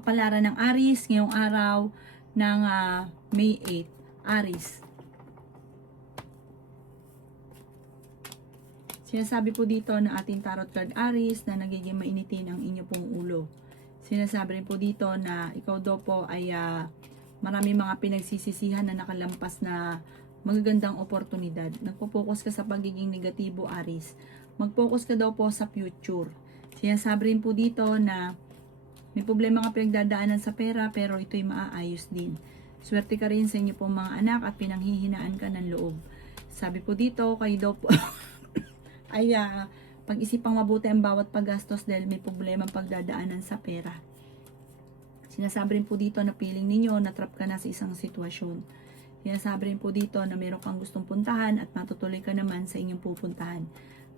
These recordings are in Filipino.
kapalaran ng Aries ngayong araw ng May 8. Aries. Sinasabi po dito ng ating tarot card Aries na nagiging mainitin ang inyo pong ulo. Sinasabi rin po dito na ikaw daw po ay marami mga pinagsisisihan na nakalampas na magagandang oportunidad. Nagpo-focus ka sa pagiging negatibo, Aries. Mag-focus ka daw po sa future. Sinasabi rin po dito na may problema ka pinagdadaanan sa pera pero ito'y maaayos din. Swerte ka rin sa inyo pong mga anak at pinanghihinaan ka ng loob. Sabi po dito, kayo daw po ay pag-isipang mabuti ang bawat paggastos dahil may problema pagdadaanan sa pera. Sinasabi rin po dito na feeling ninyo na trap ka na sa isang sitwasyon. Sinasabi rin po dito na meron kang gustong puntahan at matutuloy ka naman sa inyong pupuntahan.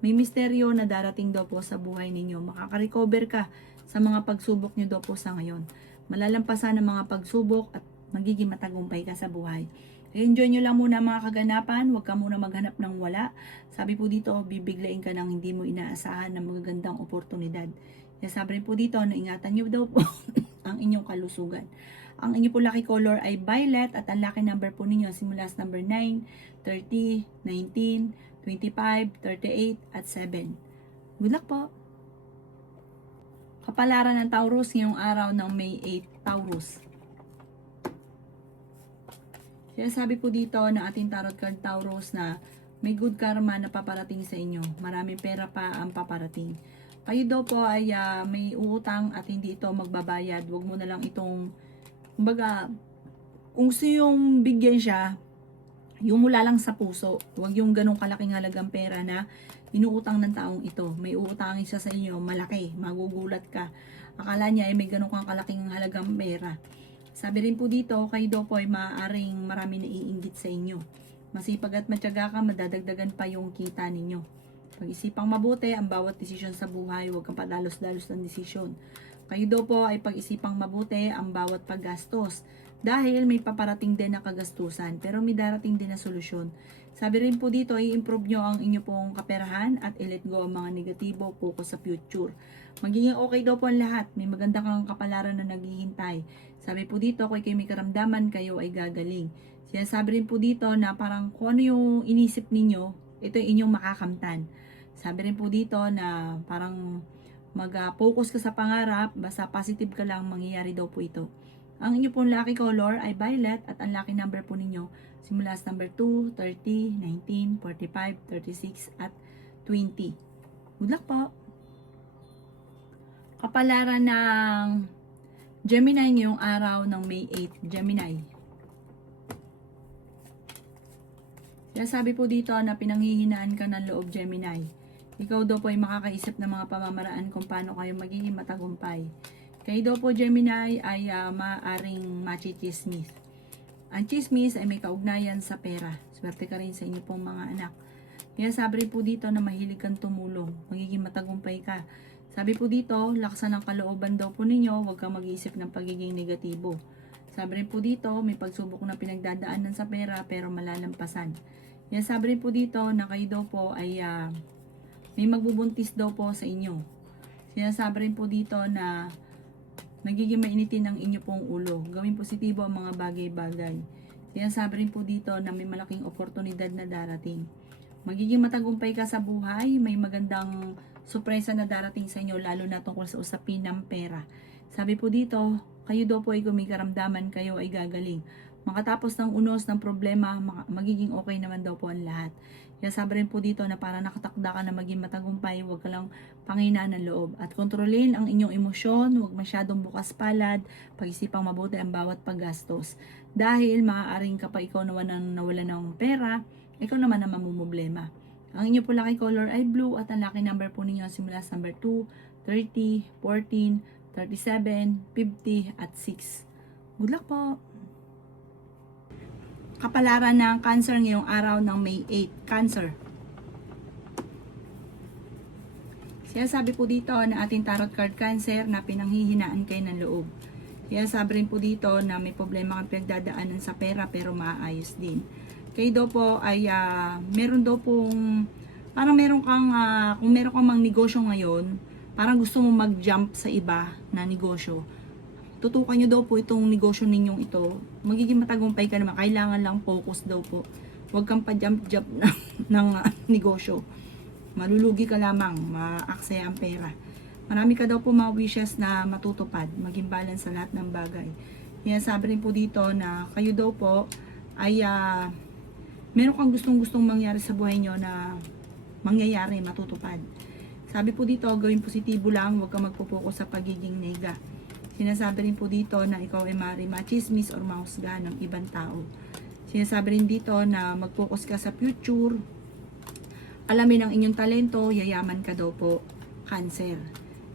May misteryo na darating daw po sa buhay ninyo. Makaka-recover ka sa mga pagsubok nyo daw po sa ngayon. Malalampasan ang mga pagsubok at magiging matagumpay ka sa buhay. Enjoy nyo lang muna mga kaganapan. Huwag ka muna maghanap ng wala. Sabi po dito, bibiglain ka ng hindi mo inaasahan ng magagandang oportunidad. Sabi rin po dito na ingatan nyo daw po ang inyong kalusugan. Ang inyo po lucky color ay violet at ang lucky number po ninyo simula sa number 9, 30, 19, 25, 38 at 7. Good luck po! Kapalaran ng Taurus ngayong araw ng May 8, Taurus. Sinasabi po dito na ating tarot card Taurus na may good karma na paparating sa inyo. Maraming pera pa ang paparating. Kayo daw po ay may uutang at hindi ito magbabayad. Huwag mo na lang itong, kumbaga, kung gusto yung bigyan siya, yung mula lang sa puso. Huwag yung ganong kalaking halagang pera na inuutang ng taong ito. May uutangin siya sa inyo, malaki, magugulat ka. Akala niya ay may ganong kang kalaking halagang pera. Sabi rin po dito, kayo daw po ay maaaring marami naiinggit sa inyo. Masipag at matyaga ka, madadagdagan pa yung kita ninyo. Pag-isipang mabuti ang bawat desisyon sa buhay, huwag kang padalos-dalos ng desisyon. Kayo daw po ay pag-isipang mabuti ang bawat paggastos. Dahil may paparating din na kagastusan, pero may darating din na solusyon. Sabi rin po dito, i-improve nyo ang inyo pong kaperahan at i-let go ang mga negatibo, focus sa future. Magiging okay daw po ang lahat. May maganda kang kapalaran na naghihintay. Sabi po dito, kung kayo may karamdaman, kayo ay gagaling. Sinasabi rin po dito na parang kung ano yung inisip ninyo, ito yung inyong makakamtan. Sabi rin po dito na parang mag-focus ka sa pangarap, basta positive ka lang, mangyayari daw po ito. Ang inyo pong lucky color ay violet at ang lucky number po ninyo simula sa number 2, 30, 19, 45, 36 at 20. Good luck po! Kapalaran ng Gemini ngayong araw ng May 8. Gemini. Sabi po dito na pinanghihinaan ka ng loob, Gemini. Ikaw daw po ay makakaisip ng mga pamamaraan kung paano kayo magiging matagumpay. Kayo daw po, Gemini, ay maaaring machichismis. Ang chismis ay may kaugnayan sa pera. Swerte ka rin sa inyo pong mga anak. Kaya sabi rin po dito na mahilig kang tumulong. Magiging matagumpay ka. Sabi po dito, laksan ang kalooban daw po ninyo. Huwag kang mag-iisip ng pagiging negatibo. Sabi rin po dito, may pagsubok na pinagdadaanan sa pera pero malalampasan. Kaya sabi rin po dito na kayo daw po ay may magbubuntis daw po sa inyo. Sinasabi rin po dito na nagiging mainitin ang inyo pong ulo. Gawing positibo ang mga bagay-bagay. Sinasabi rin po dito na may malaking oportunidad na darating. Magiging matagumpay ka sa buhay, may magandang sorpresa na darating sa inyo, lalo na tungkol sa usapin ng pera. Sabi po dito, kayo daw po ay kung may karamdaman, kayo ay gagaling. Makatapos ng unos ng problema, magiging okay naman daw po ang lahat. Kaya sabi rin po dito na para nakatakda ka na maging matagumpay, huwag ka lang panghinaan ng loob. At kontrolin ang inyong emosyon, huwag masyadong bukas palad, pag-isipang mabuti ang bawat paggastos. Dahil maaaring kapag ikaw nawala ng pera, ikaw naman ang mamumblema. Ang inyo po lucky color ay blue at ang lucky number po ninyo simula sa number 2, 30, 14, 37, 50 at 6. Good luck po! Kapalaran ng Cancer ngayong araw ng May 8. Cancer. Sabi po dito na ating tarot card Cancer na pinanghihinaan kayo ng loob. Sabi rin po dito na may problema kang pinagdadaanan sa pera pero maayos din. Kayo daw po ay meron daw pong parang meron kang kung meron kang mang negosyo ngayon, parang gusto mo mag-jump sa iba na negosyo. tutukan nyo daw po itong negosyo ninyong ito, magiging matagumpay ka naman. Kailangan lang focus daw po. Huwag kang pa-jump-jump ng negosyo. Malulugi ka lamang, maaksaya ang pera. Marami ka daw po mga wishes na matutupad, maging balance sa lahat ng bagay. Kaya sabi rin po dito na kayo daw po ay meron kang gustong-gustong mangyari sa buhay nyo na mangyayari, matutupad. Sabi po dito, gawin positibo lang, huwag kang magpo-focus sa pagiging nega. Sinasabi rin po dito na ikaw ay maaaring machismis or mahusgahan ng ibang tao. Sinasabi rin dito na mag-focus ka sa future, alamin ang inyong talento, yayaman ka daw po, Cancer.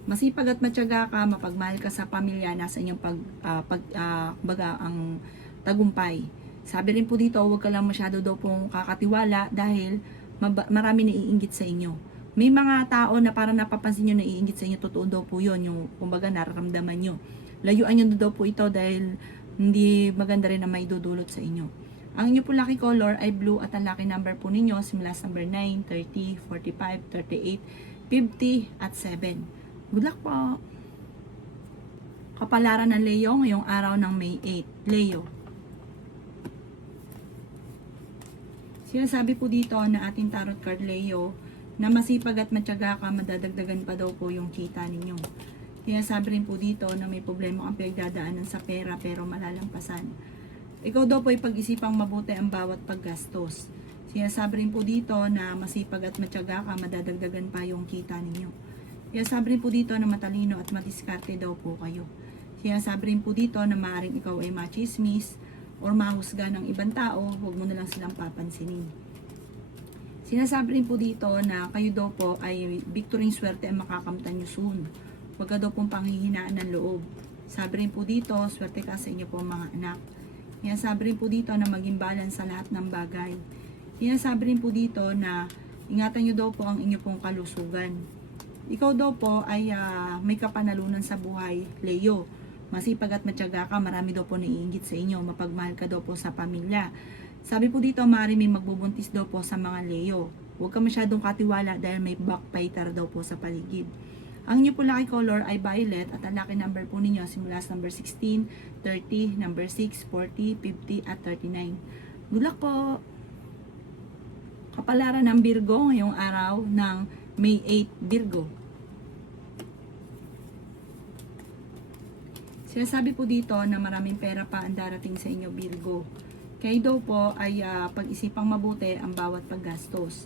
Masipag at matyaga ka, mapagmahal ka sa pamilya, nasa inyong ang tagumpay. Sabi rin po dito, huwag ka lang masyado daw pong kakatiwala dahil marami naiinggit sa inyo. May mga tao na parang napapansin nyo naiinggit sa inyo, totoo daw po yun, yung kumbaga nararamdaman nyo. Layuan nyo daw po ito dahil hindi maganda rin na may dudulot sa inyo. Ang inyo po lucky color ay blue at ang lucky number po ninyo simula sa number 9, 30, 45, 38, 50 at 7. Good luck po! Kapalaran ng Leo ngayong araw ng May 8. Leo. Sinasabi po dito na ating tarot card Leo na masipag at matyaga ka, madadagdagan pa daw po yung kita ninyo. Kaya sabi rin po dito na may problema ang pinagdadaanan sa pera pero malalampasan. Ikaw daw po ay pag-isipang mabuti ang bawat paggastos. Sinasabi rin po dito na masipag at matyaga ka, madadagdagan pa yung kita ninyo. Sinasabi rin po dito na matalino at madiskarte daw po kayo. Sinasabi rin po dito na maaaring ikaw ay machismis or mahusga ng ibang tao, huwag mo na lang silang papansinin. Sinasabi rin po dito na kayo daw po ay victory swerte ang makakamtan nyo soon. Huwag ka daw pong panghihinaan ng loob. Sabi rin po dito, swerte ka sa inyo po mga anak. Sinasabi rin po dito na maging balance sa lahat ng bagay. Sinasabi rin po dito na ingatan nyo daw po ang inyo pong kalusugan. Ikaw daw po ay may kapanalunan sa buhay, Leo. Masipag at matyaga ka, marami daw po naiinggit sa inyo. Mapagmahal ka daw po sa pamilya. Sabi po dito, maaari may magbubuntis daw po sa mga Leo. Huwag ka masyadong katiwala dahil may backbiter daw po sa paligid. Ang inyo po lucky color ay violet at ang lucky number po ninyo simula sa number 16, 30, number 6, 40, 50 at 39. Good luck po! Kapalaran ng Virgo ngayong araw ng May 8, Virgo. Sinasabi po dito na maraming pera pa ang darating sa inyo, Virgo. Kayo daw po ay pag-isipang mabuti ang bawat paggastos.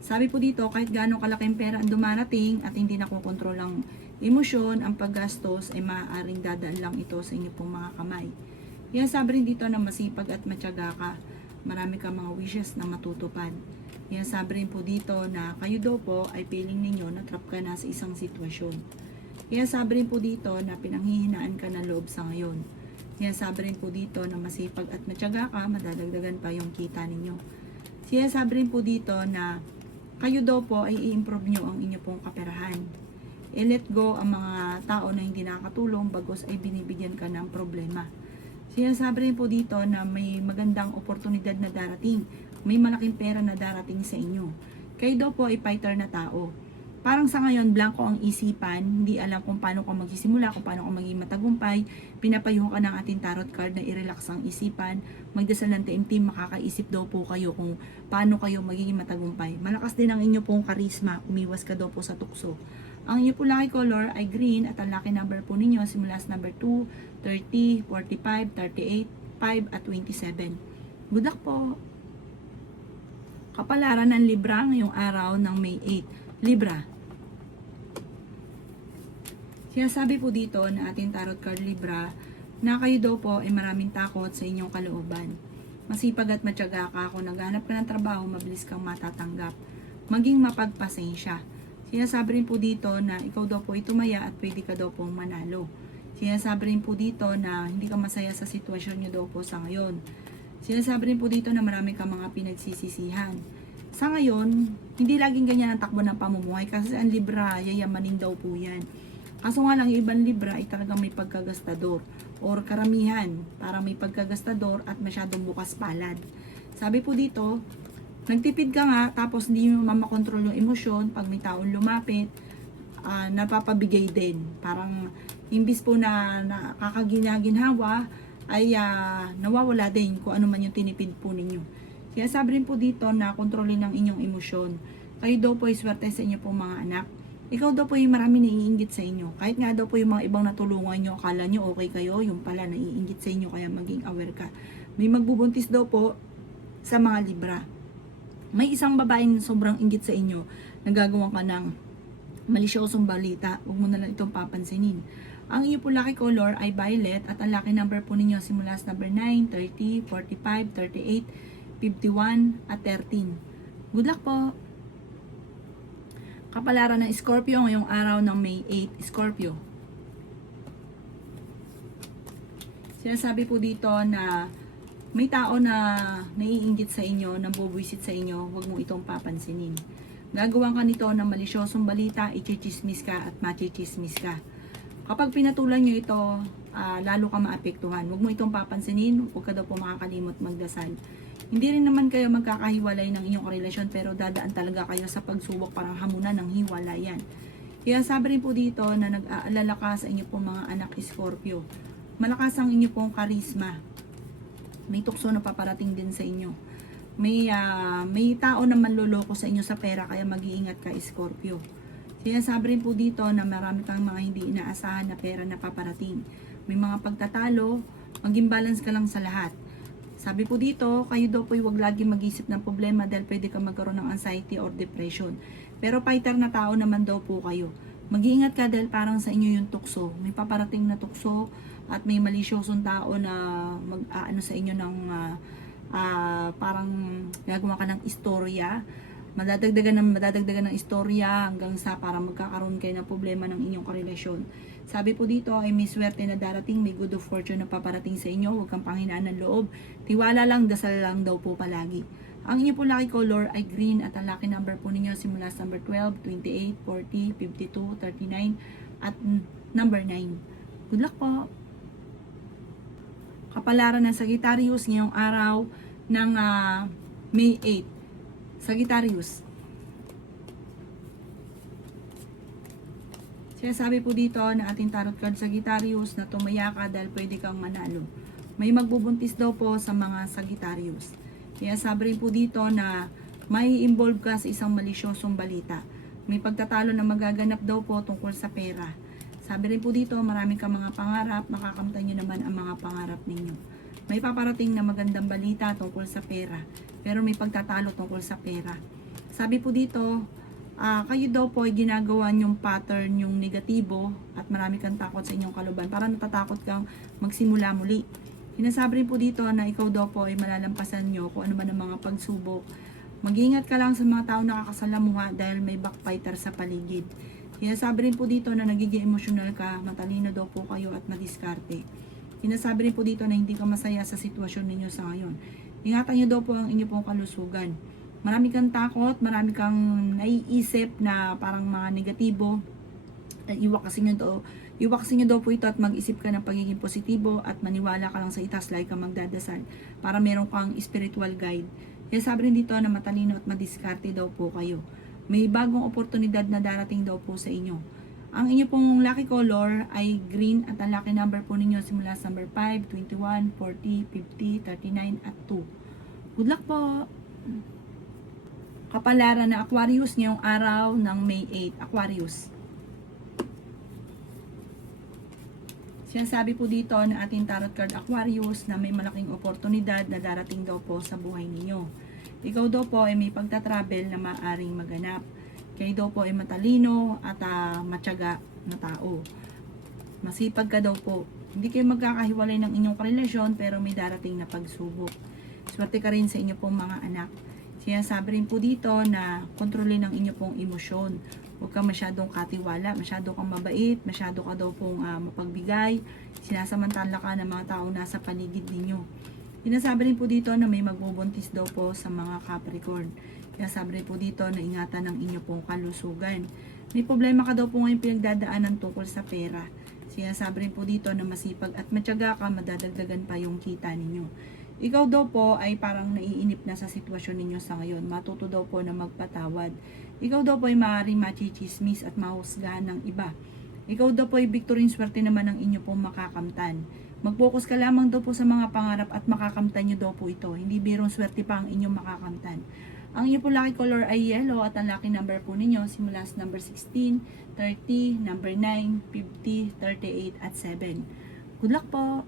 Sabi po dito, kahit gaano kalaking pera ang dumarating at hindi nakokontrol ang emosyon, ang paggastos ay maaaring dadaan lang ito sa inyo pong mga kamay. Kaya sabi rin dito na masipag at matyaga ka, marami ka mga wishes na matutupad. Kaya sabi rin po dito na kayo daw po ay feeling ninyo na trap ka na sa isang sitwasyon. Kaya sabi rin po dito na pinanghihinaan ka ng loob sa ngayon. Kaya sabi rin po dito na masipag at matyaga ka, madadagdagan pa yung kita ninyo. Kaya sabi rin po dito na kayo daw po ay i-improve nyo ang inyo pong kaperahan. I-let go ang mga tao na hindi nakakatulong bagos ay binibigyan ka ng problema. Sinasabi rin po dito na may magandang oportunidad na darating. May malaking pera na darating sa inyo. Kayo daw po ay fighter na tao. Parang sa ngayon, blanco ang isipan, hindi alam kung paano ka magsisimula, kung paano ka maging matagumpay. Pinapayuhan ka ng ating tarot card na i-relax ang isipan, magdasal ng taimtim, makakaisip daw po kayo kung paano kayo magiging matagumpay. Malakas din ang inyo pong karisma, umiwas ka daw po sa tukso. Ang inyo po lucky color ay green at ang lucky number po ninyo simula sa number 2, 30, 45, 38, 5 at 27. Good luck po! Kapalaran ng Libra ngayong araw ng May 8. Libra. Sinasabi po dito na ating tarot card Libra na kayo daw po ay maraming takot sa inyong kalooban. Masipag at matyaga ka, kung naghanap ka ng trabaho, mabilis kang matatanggap. Maging mapagpasensya. Sinasabi rin po dito na ikaw daw po ay tumaya at pwede ka daw pong manalo. Sinasabi rin po dito na hindi ka masaya sa sitwasyon nyo daw po sa ngayon. Sinasabi rin po dito na marami ka mga pinagsisisihan. Sa ngayon, hindi laging ganyan ang takbo ng pamumuhay kasi ang Libra, yayamanin daw po yan. Kaso nga lang, yung ibang Libra ay talagang may pagkagastador or karamihan, parang may pagkagastador at masyadong bukas palad. Sabi po dito, nagtipid ka nga tapos hindi mo mamakontrol yung emosyon pag may taong lumapit, napapabigay din. Parang imbis po na nakakaginaginhawa, ay nawawala din kung ano man yung tinipid po ninyo. Kaya sabi rin po dito na kontrolin ang inyong emosyon. Kayo daw po ay swerte sa inyo pong mga anak. Ikaw daw po yung marami naiinggit sa inyo. Kahit nga daw po yung mga ibang natulungan nyo, akala nyo okay kayo, yung pala naiinggit sa inyo, kaya maging aware ka. May magbubuntis daw po sa mga Libra. May isang babaeng sobrang inggit sa inyo, nagagawa ka ng malisyosong balita, huwag mo na lang itong papansinin. Ang iyo po lucky color ay violet at ang lucky number po ninyo simula sa number 9, 30, 45, 38, 51 at 13. Good luck po! Kapalaran ng Scorpio ngayong araw ng May 8, Scorpio. Sinasabi po dito na may tao na naiinggit sa inyo, nambubuisit sa inyo, huwag mo itong papansinin. Gagawan ka nito ng malisyosong balita, ichichismis ka at machichismis ka. Kapag pinatulan nyo ito, lalo ka maapektuhan. Huwag mo itong papansinin, huwag ka daw po makakalimot magdasal. Hindi rin naman kayo magkakahiwalay ng inyong relasyon, pero dadaan talaga kayo sa pagsubok, parang hamunan ng hiwalayan. Kaya sabi rin po dito na nag-aalala ka sa inyo pong mga anak Scorpio. Malakas ang inyo pong karisma. May tukso na paparating din sa inyo. May tao na manloloko sa inyo sa pera, kaya mag-iingat ka Scorpio. Kaya sabi rin po dito na marami kang mga hindi inaasahan na pera na paparating. May mga pagtatalo, maging balance ka lang sa lahat. Sabi po dito, kayo daw po huwag lagi mag-isip ng problema dahil pwede ka magkaroon ng anxiety or depression. Pero fighter na tao naman daw po kayo. Mag-iingat ka dahil parang sa inyo yung tukso. May paparating na tukso at may malisyosong tao na mag-aano sa inyo ng parang gagawa ka ng istorya. Madadagdagan ng istorya hanggang sa para magkakaroon kayo ng problema ng inyong karelasyon. Sabi po dito ay may swerte na darating, may good of fortune na paparating sa inyo, huwag kang panghinaan ng loob. Tiwala lang, dasal lang daw po palagi. Ang inyo po lucky color ay green at ang lucky number po ninyo simula sa number 12, 28, 40, 52, 39 at number 9. Good luck po! Kapalaran ng Sagittarius ngayong araw ng May 8. Sagittarius. Sinasabi po dito na ating tarot card Sagittarius na tumaya ka dahil pwede kang manalo. May magbubuntis daw po sa mga Sagittarius. Kaya sabi rin po dito na may involve ka sa isang malisyosong balita. May pagtatalo na magaganap daw po tungkol sa pera. Sabi rin po dito marami kang mga pangarap, makakamtan nyo naman ang mga pangarap ninyo. May paparating na magandang balita tungkol sa pera, pero may pagtatalo tungkol sa pera. Sabi po dito, kayo daw po ay ginagawa yung pattern, yung negatibo, at marami kang takot sa inyong kaluban. Parang natatakot kang magsimula muli. Sinasabi rin po dito na ikaw daw po ay malalampasan nyo kung ano man ang mga pagsubok. Mag-iingat ka lang sa mga tao nakakasalamuha dahil may backfighter sa paligid. Sinasabi rin po dito na nagiging emosyonal ka, matalino daw po kayo at madiskarte. Sinasabi rin po dito na hindi ka masaya sa sitwasyon ninyo sa ngayon. Ingatan nyo daw po ang inyo pong kalusugan. Marami kang takot, marami kang naiisip na parang mga negatibo. Iwakasin nyo daw po ito at mag-isip ka ng pagiging positibo at maniwala ka lang sa itaas, lagi kang magdadasal para meron kang spiritual guide. Kaya sabi rin dito na matalino at madiskarte daw po kayo. May bagong oportunidad na darating daw po sa inyo. Ang inyo pong lucky color ay green at ang lucky number po ninyo simula sa number 5, 21, 40, 50, 39 at 2. Good luck po! Kapalaran na Aquarius ngayong araw ng May 8. Aquarius. Sinasabi po dito na ating tarot card Aquarius na may malaking oportunidad na darating daw po sa buhay ninyo. Ikaw daw po ay may pagtatravel na maaring maganap. Kayo daw po ay matalino at matyaga na tao. Masipag ka daw po. Hindi kayo magkakahiwalay ng inyong karelasyon pero may darating na pagsubok. Swerte ka rin sa inyo pong mga anak. Sinasabi rin po dito na kontrolin ang inyo pong emosyon. Huwag kang masyadong katiwala, masyado kang mabait, masyado ka daw pong mapagbigay. Sinasamantala ka ng mga tao nasa paligid ninyo. Sinasabi rin po dito na may magbubuntis daw po sa mga Capricorn. Kaya sabi rin po dito na ingatan ng inyo pong kalusugan. May problema ka daw po ngayon pinagdadaanan tungkol sa pera. Sinasabi rin po dito na masipag at matyaga ka, madadagdagan pa yung kita ninyo. Ikaw daw po ay parang naiinip na sa sitwasyon ninyo sa ngayon. Matuto daw po na magpatawad. Ikaw daw po ay maaaring machichismis at mahusgahan ng iba. Ikaw daw po ay victory, swerte naman ang inyo pong makakamtan. Mag-focus ka lamang daw po sa mga pangarap at makakamtan nyo daw po ito. Hindi birong swerte pa ang inyong makakamtan. Ang inyo po lucky color ay yellow at ang lucky number po ninyo simula sa number 16, 30, number 9, 50, 38 at 7. Good luck po!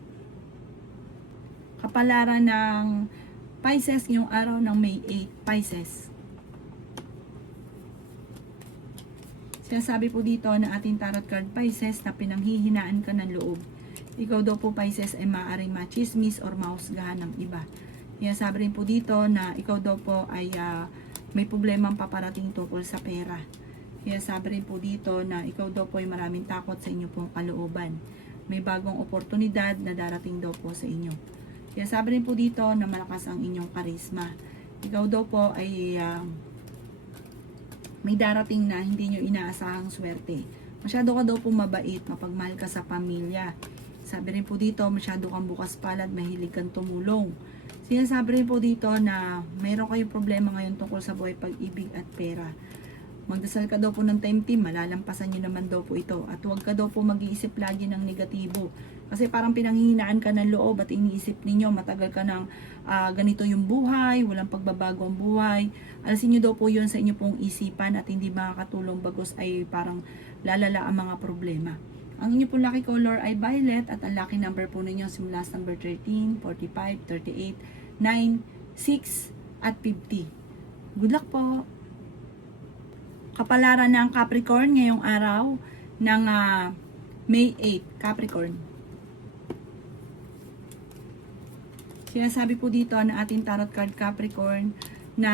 Kapalaran ng Pisces ngayong araw ng May 8, Pisces. Sinasabi po dito na ating tarot card Pisces na pinanghihinaan ka ng loob. Ikaw daw po Pisces ay maaaring machismis or mahusgahan ng iba. Sinasabi rin po dito na ikaw daw po ay may problemang paparating tungkol sa pera. Sinasabi rin po dito na ikaw daw po ay maraming takot sa inyo pong kalooban. May bagong oportunidad na darating daw po sa inyo. Sinasabi rin po dito na malakas ang inyong karisma. Ikaw daw po ay may darating na hindi nyo inaasahang swerte. Masyado ka daw po mabait, mapagmahal ka sa pamilya. Sabi rin po dito, masyado kang bukas palad, mahilig kang tumulong. Sinasabi rin po dito na mayroon kayong problema ngayon tungkol sa buhay, pag-ibig at pera. Magdasal ka daw po ng time team, malalampasan nyo naman daw po ito. At huwag ka daw po mag-iisip lagi ng negatibo. Kasi parang pinanghihinaan ka ng loob at iniisip ninyo, matagal ka ng ganito yung buhay, walang pagbabago ang buhay. Alasin nyo daw po yun sa inyo pong isipan at hindi makakatulong bagos ay parang lalala ang mga problema. Ang inyo pong lucky color ay violet at ang lucky number po ninyo simula sa number 13, 45, 38, 9, 6 at 50. Good luck po! Kapalaran ng Capricorn ngayong araw ng May 8, Capricorn. Sinasabi po dito na ating tarot card Capricorn na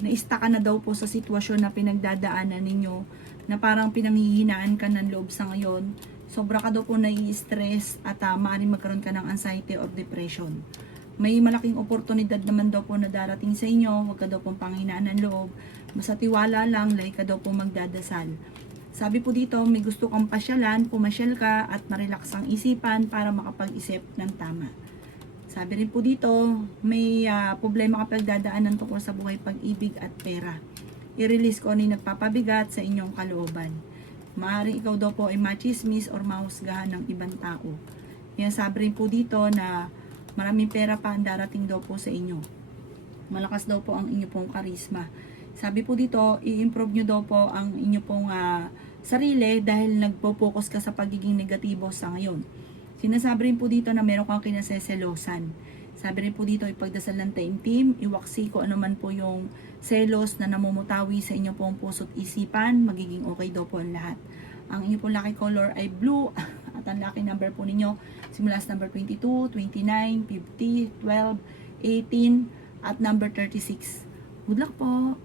naista ka na daw po sa sitwasyon na pinagdadaanan ninyo na parang pinanghihinaan ka ng loob sa ngayon. Sobra ka daw po nai-stress at maaaring magkaroon ka ng anxiety or depression. May malaking oportunidad naman daw po na darating sa inyo. Huwag ka daw pong panghinaan ng loob. Basta tiwala lang, like ka daw po magdadasal. Sabi po dito, may gusto kang pasyalan, pumasyal ka at marelax ang isipan para makapag-isip ng tama. Sabi rin po dito, may problema ka pagdadaanan tungkol sa buhay, pag-ibig at pera. I-release ko ano yung nagpapabigat sa inyong kalooban. Maaaring ikaw daw po ay machismis or mahusgahan ng ibang tao. Yan sabi rin po dito na maraming pera pa ang darating daw po sa inyo. Malakas daw po ang inyo pong karisma. Sabi po dito, i-improve nyo daw po ang inyo pong sarili dahil nagpo-focus ka sa pagiging negatibo sa ngayon. Sinasabi rin po dito na meron kang kinaseselosan. Sabi rin po dito, ipagdasal ng taimtim, iwaksi ko ano man po yung selos na namumutawi sa inyo pong puso't isipan, magiging okay daw po ang lahat. Ang inyo pong lucky color ay blue at ang lucky number po ninyo simula sa number 22, 29, 50, 12, 18 at number 36. Good luck po!